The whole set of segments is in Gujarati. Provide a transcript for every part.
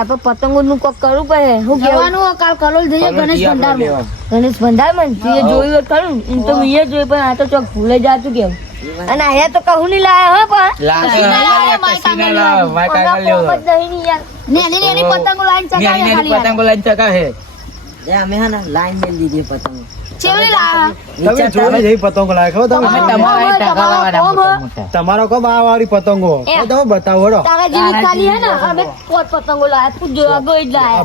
આપણે પતંગો નું કોક કરવું પડે. હું કહેવાનું કાલ કલોલ જઈએ ગણેશ ભંડાર ગણેશ ભંડારમાં તું જોયું હોય ખરું? હું તો મેં એ જોયું પણ આ તો ચોક ભૂલે જાતું કેવું? અને અહીંયા તો કહું નહીં લાયા હો પણ. પતંગો લાઈન ચગાવે પતંગો લઈને ચગાવે. અમે હા ને લાઈન મેલ દીધી પતંગ. ચેવડી તમે જોઈ જઈ પતંગો લાવે ખબર તમે તમારા કો બા વાળી પતંગો. એ. એ તમે બતાવો હડો. તારા જેવી ખાલી હે ને અમે પતંગો તું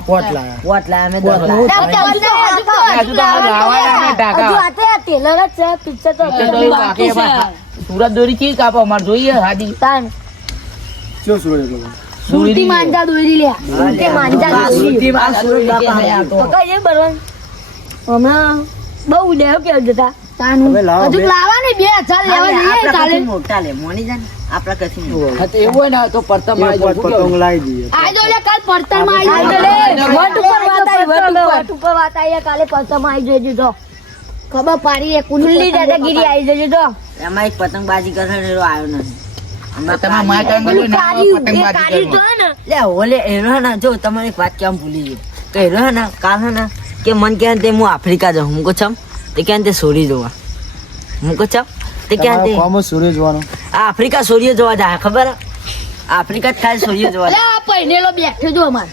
પોટ પોટ અમે ટેલર જ છે પિક્ચર તો બાકી સુરત દોરી ચીજ કાપો અમારે જોઈએ હાજી તાન. શું સુરત? સુરતી માંજા દોરી લ્યા સુરતી માંજા દોરી. સુરતી માંજા દોરી બાપા તો. પકડ છે બરવાન હમણાં બહુ લેવ કેવ જતા તાનું. હવે લાવો હજુ લાવા ને બે હજાર લેવા જઈએ ચાલે. મોટા લે મોની જાન આપડા કથી હા તો એવું હોય ને તો પરતમ આવી પોટ પતંગ લાવી દઈએ. આજો લે કાલ પરતમ આવી આ લે, વટ ઉપર વાત આવી, વટ ઉપર. વટ ઉપર વાત આવી, કાલે પરતમ આવી જજો તો ખબર પાડી એક કુંડલી દાદાગીરી આવી જજો તો એમાં એક પતંગબાજી કરે ને આવ્યો નથી. એ જો તમારી એક વાત કેમ ભૂલી ગયો તો ને કાલ ને કે મન કે તે હું આફ્રિકા જાઉં હું કહું છમ તે કે તે સોરી જોવા? હું કહું છમ તે કે તે? કોમ સૂર્ય જોવાનો. આ આફ્રિકા સોરીઓ જોવા જાય ખબર? હે? આફ્રિકા જ ખાલી સોરીઓ જોવા લે આ પહેરેલો બેઠો જો અમાર.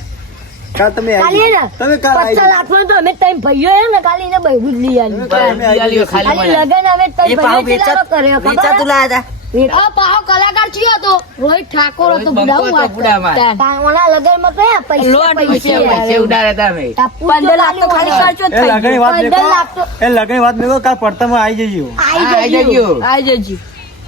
કાલ તમે આવી તમે કાલ આવી પચાસ લાખમાં તો અમે ત્રણ ભાઈઓ હે ને કાલે એને બૈરું જ લઈ આવી ખાલી લગન અમે ચેલાવો કર્યો ખબર? લાયા હતા. પાહો કલાકાર ચિયો હતો રોહિત ઠાકોર હતો બુડાવું વાત બુડામાં. કરતા. તાવણા લગનમાં તો હે, પૈસા પૈસા પૈસે પૈસે ઉડાડ્યા હતા અમે. પંદર લાખ તો ખાલી ખર્ચો જ થઈ લગનની વાત પંદર મેકો. લાખ તો એ લગન વાત મેકો કાલ પડતામાં આવી જજો આવી જજો. આવી જજો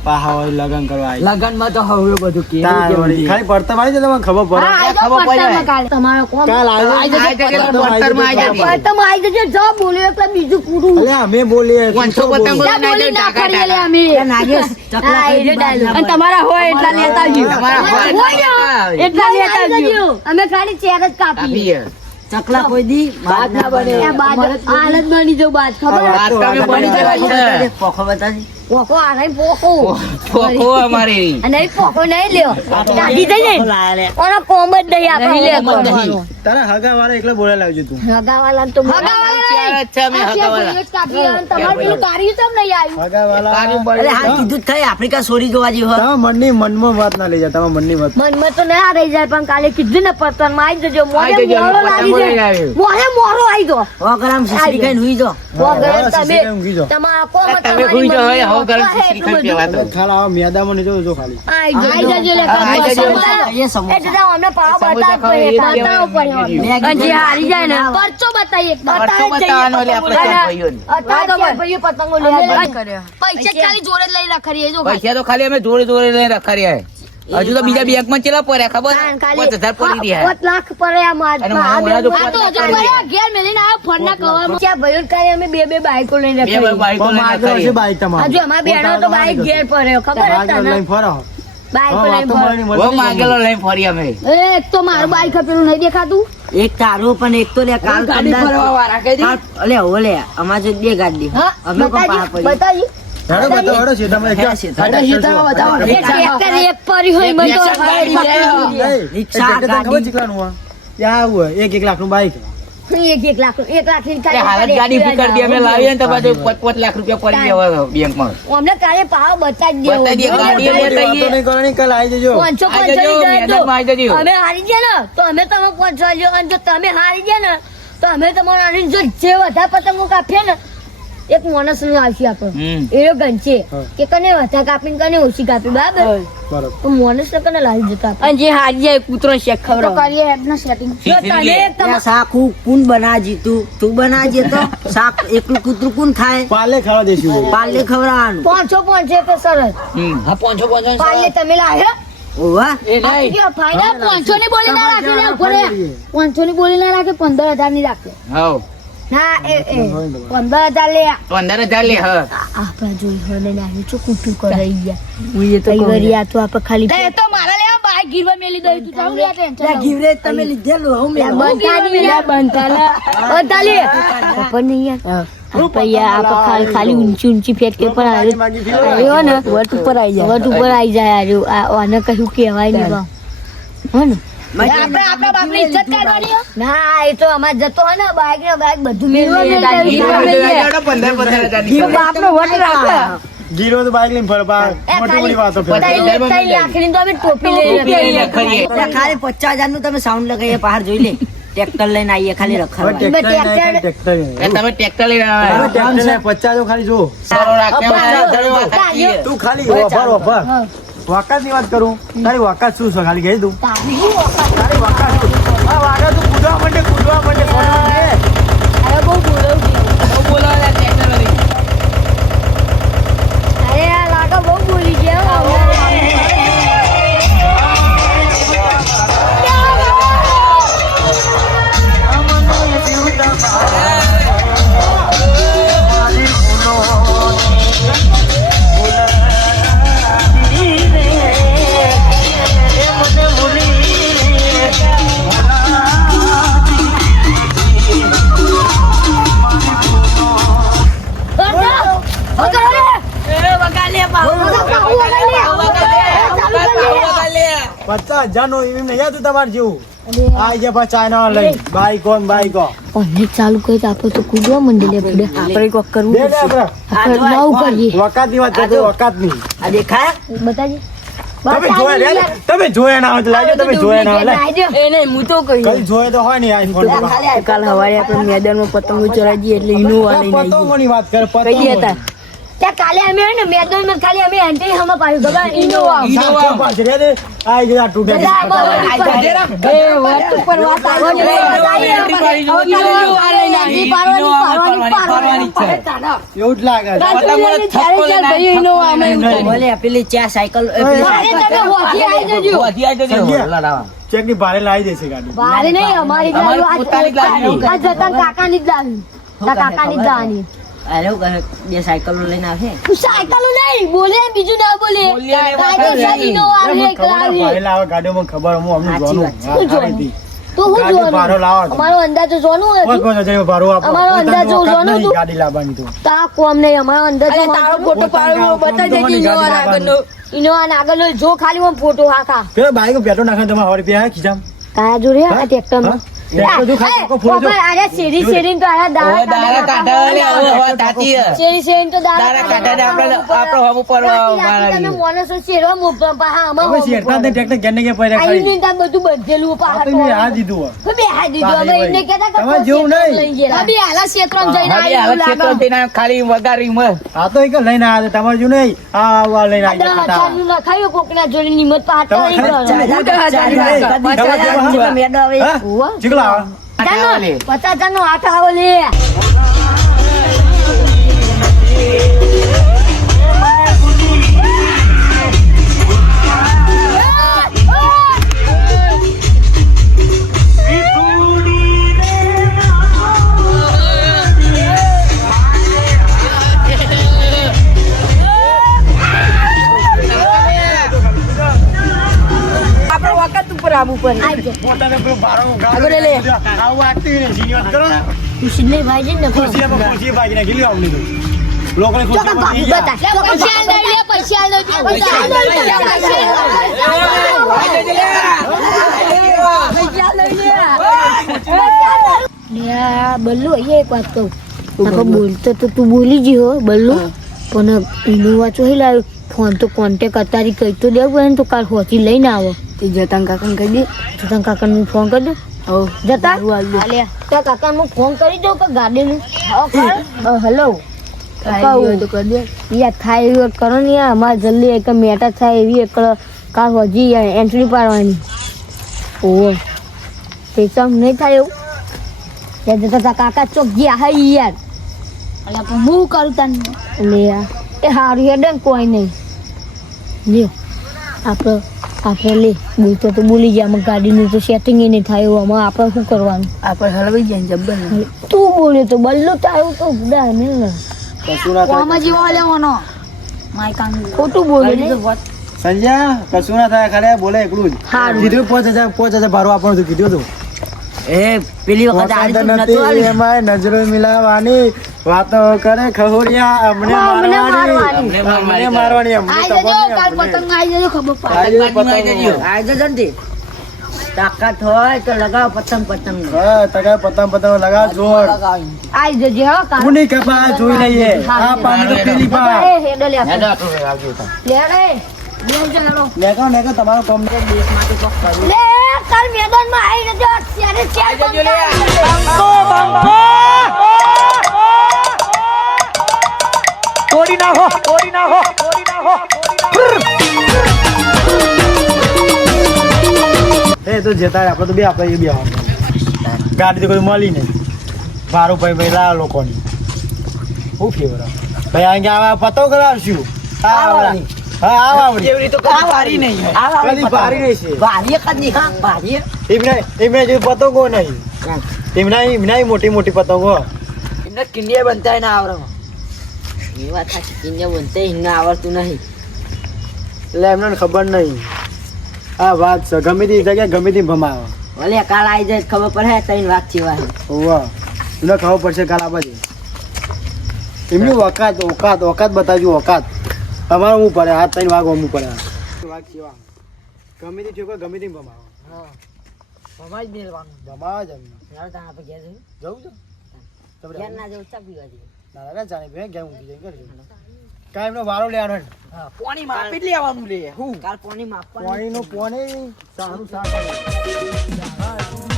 પાહા લગન કરવા આવી. લગનમાં તો હવે બધું તાર ખાલી પડતામાં આવી જાય ખબર પડે? ખબર પડે. તમારો કોમ કાલ આવી જજો, જજો, પડતામાં આઈ જજો. તમે આઈ જજો જો બોલ્યો એટલે બીજું પૂરું. અલ્યા, અમે બોલીએ? પતંગો બોલી ના ટાંકા, લે અમે. નાગેશ ચકલા અને તમારા હોય એટલા લેતા આવજો તમારા હોય એટલા લેતા આવજો. અમે ખાલી ચેર જ કાપીએ. ચકલા કોઈ દી બાદ ના બને હાલત બની જવું બાદ ખબર વાત પોકો આ નહીં પોકો પોકો અમારી અને પોકો નહીં લ્યો દાદી થઈ જાય ઓનો કોમ જ નહીં આપણે કોમ તારા હગા વાળા એકલા બોલા લાવજો તું હગાવાલા તો ચાર જ છે અમે આ હગાવાલા. બોલી જ કાપી અને તમારે પેલું કાર્ય ચમ નહીં આવ્યું હગા વાળા તારું અરે હા કીધું થઈ આફ્રિકા સોરી જોવા જેવો મનની મનમાં વાત ના લઈ જા તમારા મનની વાત મનમાં તો ના રહી જાય પણ કાલે કીધું ને પતનમાં આવી જજો મોરે મોરો લાગી જાય. મોરે મોરો આવી જો સો ગ્રામ શીશડી ખાઈને હુઈ જો તમે? તમારા કોમ તમે ગરમ ખાલી આવા મેદામાં નહીં ખાલી આઈ જજો. લે. એ સમોસા. અમને પાવ બતાવો બતાવો. અને હારી જાય ને પરચો બતાવો બતાવવાનો આપણે ભાઈઓ પતંગો. પૈસા ખાલી જોડે જ લઈ રાખીએ જો ભાઈ પૈસા તો ખાલી અમે જોડે જોડે લઈ રખા છે. હજુ તો બીજા બેંકમાં ચેલા પડ્યા ખબર? પાંચ હજાર પડી રહ્યા. પાંચ લાખ પડ્યા માર- ઘેર મેલીને આવ્યો ફોનના કવરમાં. ચાર ભાઈઓ કાલે અમે બે બે બાઈકો લઈને બે બાઈકો લઈને માગેલો છે રખાડીએ. બાઈક તમારો. હજુ અમારા બેનો તો બાઈક ઘેર પડ્યો ખબર બે ગાડી. હેડો બતાવો, હેડો, હેડો, છે. ટ્રેક્ટર એક પરી હોય મને તો ગાડી જાય. નહીં, રિક્ષા, એ ટ્રેક્ટર તને ખબર ગાડી. ચીકલાનું ત્યાં હોય, એક એક લાખનું બાઈક એક એક લાખ એક લાખની ગાડી ફિકર દી અમે લાવીએ ને તો પાછું પાંચ પાંચ લાખ રૂપિયા પડી ગયા બેંકમાં અમને કાલે પાવ બતાવી દેવો બતાવી દે, ગાડી લેતા આવીએ. નહીં કરવાની, કાલ આવી જજો પાંચસો પાંચસો જજો. અમે હારી ગયા ને તો અમે તમે પાંચસો. અને જો તમે હારી ગયા ને તો અમે તમારા જો જે વધારે પતંગો કાપીએ ને એક માણસનું આવશે આપણો એ ગણશે કે કને વધારે કાપી કને ઓછી કાપી બરાબર? બરોબર. તો માણસ ને કને લાવી જતા અને જે હારી જાય કૂતરો શેખ ખબર કરીએ એપના સેટિંગ જો કુન બના બનાજી? તું બના જે તો શાક એકલું કૂતરું કુન ખાય? પાલે ખાવા દેશું. પાલે ખવડાવવાનું. પાંચો પાંચે તો સરસ. હા પાંચો પાંચો પાલે તમે લાવ્યા? પાંચસો ની બોલી ના રાખે લે ઊભો રે પાંચસો ની બોલી ના રાખે પંદર હજારની રાખે. ના એ એ. પંદર હજાર લે. પંદર હજાર લે હા. આપણા જોઈ છો કુટું કરાઈ ગયા. તો આપણે ખાલી એ તો મારા લેવા બાઈક ગીરવા મેલી દઈ તું. ચાલ લે ટેન્શન ત્યાં તમે લીધેલું હું મેં બંધા નહીં યાર, બંધા લા. બંધા લે. ખબર નહીં યાર. આપણે ખાલી ખાલી ઊંચી ઊંચી કે પણ આવ્યો. ને વટ ઉપર આવી જાય. વટ ઉપર આવી જાય આને કશું કહેવાય નહીં હા ને. આપણે આપણા બાપની ઇજ્જત કાઢવાની ના એ તો અમાર જતો હોય ને બાઈક ને બાઈક બધું મેળવી મેળવી લેતા. લેતા. પંદર પંદર હજારની બાપનો વટ રાખે. ગીરો તો બાઈક લઈને ફરવા. મોટી મોટી વાતો તો અમે ટોપી લઈ ખાલી પચાસ હજારનું તમે સાઉન્ડ લગાવીએ બહાર જોઈ લે. ટ્રેક્ટર લઈને આવીએ ખાલી રખાવા તમે ટ્રેક્ટર લઈને પચાસ તો ખાલી જો. તું ખાલી વફર વફર વાકાતની વાત કરું. તારી વાકાત શું છે? ખાલી કહી દઉં. વાકાત તું કૂદવા માંડે કૂદવા માંડે. પચાસ હજાર નો એમ નહીં હતું તમારે જેવું? આ જે પછી ચાઇના લઈ. બાઈકો ને બાઈકો ઓને ચાલુ કરી તો તો કૂદવા મંડી લે પડે. આપણે કોક કરવું બે બે આપણે. આપણે નવું કરીએ. વકાતની વાત કરતો વકાતની આ દેખાય? બતાજી. તમે જોયા રે તમે જોયા ના હોય તો તમે જોયા ના હોય. લે. એ નહીં, હું તો કહ્યું. કઈ જોયે તો હોય નહીં આઈફોન કાલ સવારે આપણે મેદાનમાં પતંગો ચડાવી દઈએ એટલે ઇનોવા લઈને આવી પતંગો ની વાત કર હતા ત્યાં કાલે અમે ને મેદાનમાં ખાલી અમે એન્ટ્રી હમણાં પાડ્યું. ખબર ઇનોવા સાચો પાછ રે રે આઈ ગયા તૂટે એ વાત ઉપર વાત આવી. ઇનોવા લઈને આવી. પાડવાની, પાડવાની, પાડવાની એવું જ લાગે છે. પતંગોને થપ્પો લઈને આવી, ઇનોવા અમે નહીં. પેલી ચા સાયકલ પેલી તમે હોથી આવી જજો. વધી આવજો ને. સંજ્ઞા. ચેકની. ભારે લાવી દેશે ગાડી. ભારે નહીં અમારી લાવી. આ જતા કાકાની જ લાવી. કાકાની જ લાવવાની. અરે બે સાયકલો લઈને સાયકલો નહીં બોલે બીજું ના બોલે. ગાડીમાં ખબર હું અમને જોવાનું. તો હું જોવાનું? અમારો અંદાજો. અમારો અંદાજો. ગાડી લાવવાની તો. તા કોમ નહીં અમારો અંદાજો તારો ફોટો બતાવી દેજે આગળનો. જો ખાલી હું ફોટો હાકા પેલો બાઈક પેટ્રોલ નાખે તમારે સો રૂપિયા ખીચામ કાયા જોડે ટ્રેક્ટરમાં જો રે આ ના ખાલી. વગારી આ તો એક લઈને આવ્યા તમારે જો નહીં? આ આવા લઈને આવી ગયા દસ ખાટા. હજારનું નખાયું કોકના જોડે નિમત પાહા તો તમારે નહીં ખાલી કરો. ચાર હજાર હું તો હજાર ચાર હજાર. રૂપિયા. તમારે જેટલા મેડો આવે હા? હોવે. ચીકલા પચાસ હજારનો હાથ આવો લે ઉપર. પોતાને પેલો ભારો ગાળો લે. આવું વાગતું નહીં. સીધી વાત કરો ને. કૃષ્ણને ભાઈ ને ખુરશીએ પર ખુરશીએ ભાગી નાખી લ્યો અમને તો. લોકોને ખુરશીએ પર ભાગી બેસી ગયા. બતા. પૈસા આલ દઈ પૈસા આલ દઈ, પૈસા આલ દઈ, પૈસા આલ દઈ. બલ્લુ અહીંયા એક વાત કહું આપણે બોલતો તો તું બોલી ગયો હો, બલ્લુ પણ એનું ચોહી હે લાવ્યો ફોન તો કોન્ટેક અતારી કહી તો દેવું ને તો કાલ હોતી લઈને આવો તે જતાંગ કાકાને કહી દે. તો તને કાકાને હું ફોન કરી દઉં? હો જતા આલ. તો કાકાને હું ફોન કરી દઉં કે ગાડીનું? હેલો કરી. યાર થાય એવી કરો ને યાર અમારે જલ્દી એક મેટર થાય એવી એક કાલ હજી એન્ટ્રી પાડવાની. ઓહો પૈસા નહીં થાય એવું? ત્યાં જતા તા કાકા ચોક ગયા હઈ યાર. અલા પણ હું કરું તને? લે એ હારું હેડે કોઈ નહીં. લ્યો. આપણે આપણે લે બોલતો તો બોલી ગયા આમાં ગાડીનું તો સેટિંગ એ નહીં થાય એવું. આમાં આપણે શું કરવાનું? આપણે હલવાઈ જાય જબ્બર તું બોલ્યો તો બલ્લો તો આવ્યું તો ઉડા ને. કશું ના થાય. જેવો હલેવાનો. માય કામ ખોટું બોલ્યો ને. સંજ્યા કશું ના થાય. ખરે બોલે એકલું જ. હારું. કીધું પાંચ હજાર પાંચ હજાર ભાડું આપવાનું કીધું હતું. એ પેલી વખત આવી એમાં નજરો મિલાવાની વાતો કરે ખહોરિયા અમને અમને મારવાની. અમને મારવાની અમને પતંગ આવી જજો ખબર પડે. આઈ જજો. જલ્દી તાકાત હોય તો લગાવ પતંગ પતંગ. હા તગાર પતંગ પતંગ લગાવ જોર. આઈ જજે હો કાલ. કોની કપા જોઈ લઈએ. આ પાણી તો પેલી પા હેડો લે હેડો આપણે આવજો. લે હેડો લેખો લેખો તમારો કામ દેશ માટે કોક કરી લે કાલ મેદાનમાં આવી નજો ત્યારે ચાર આવજો લે. તોડી નાખો તોડી નાખો તોડી નાખો. એ તો જતા આપણે તો બે આપણે એ બે આવવાનું. ગાડી તો કોઈ મળી નહીં. મારું ભાઈ ભાઈ લા લોકોની. શું ફેવર ભાઈ અહીં આવા પતો કરાવશું. આવડી. હા તો વારી નહીં. આ નહીં છે. હા એમને એમને જે પતંગો નહીં. એમના એમના મોટી મોટી પતંગો. એમને કિંડિયા બનતા ના આવડે. એ વાત સાચી કિન્ને બનતે હિંને આવડતું નહીં. એટલે એમને ખબર નહીં. આ વાત છે. ગમે તે જગ્યાએ ગમે તે ભમાવો. ભલે કાલ આવી જાય ખબર પડે તઈને વાત છે વાહ એમને ખબર પડશે કાલ આ બાજુ. એમની ઓકાત ઓકાત ઓકાત બતાવજો ઓકાત તમારે હું પડે હાથ ત્રણ વાઘ હું પડે. વાગ સેવા ગમે તે છોકરો ગમે તે ભમાવો. ભમાઈ જ મેળવાનું ભમાવા જ એમને. તા આપણે ઘેર જઈએ. જવું તો. તમે ઘેર ના જવું ચાપી વાજી ના ના જાણે બે ગયા ઊંઘી જઈને કરજો. કાંઈ એમનો વારો લેવાનો હા પાણી માપી જ લેવાનું લે. હું? કાલ પાણી માપવાનું. પાણીનું પાણી સારું સારું.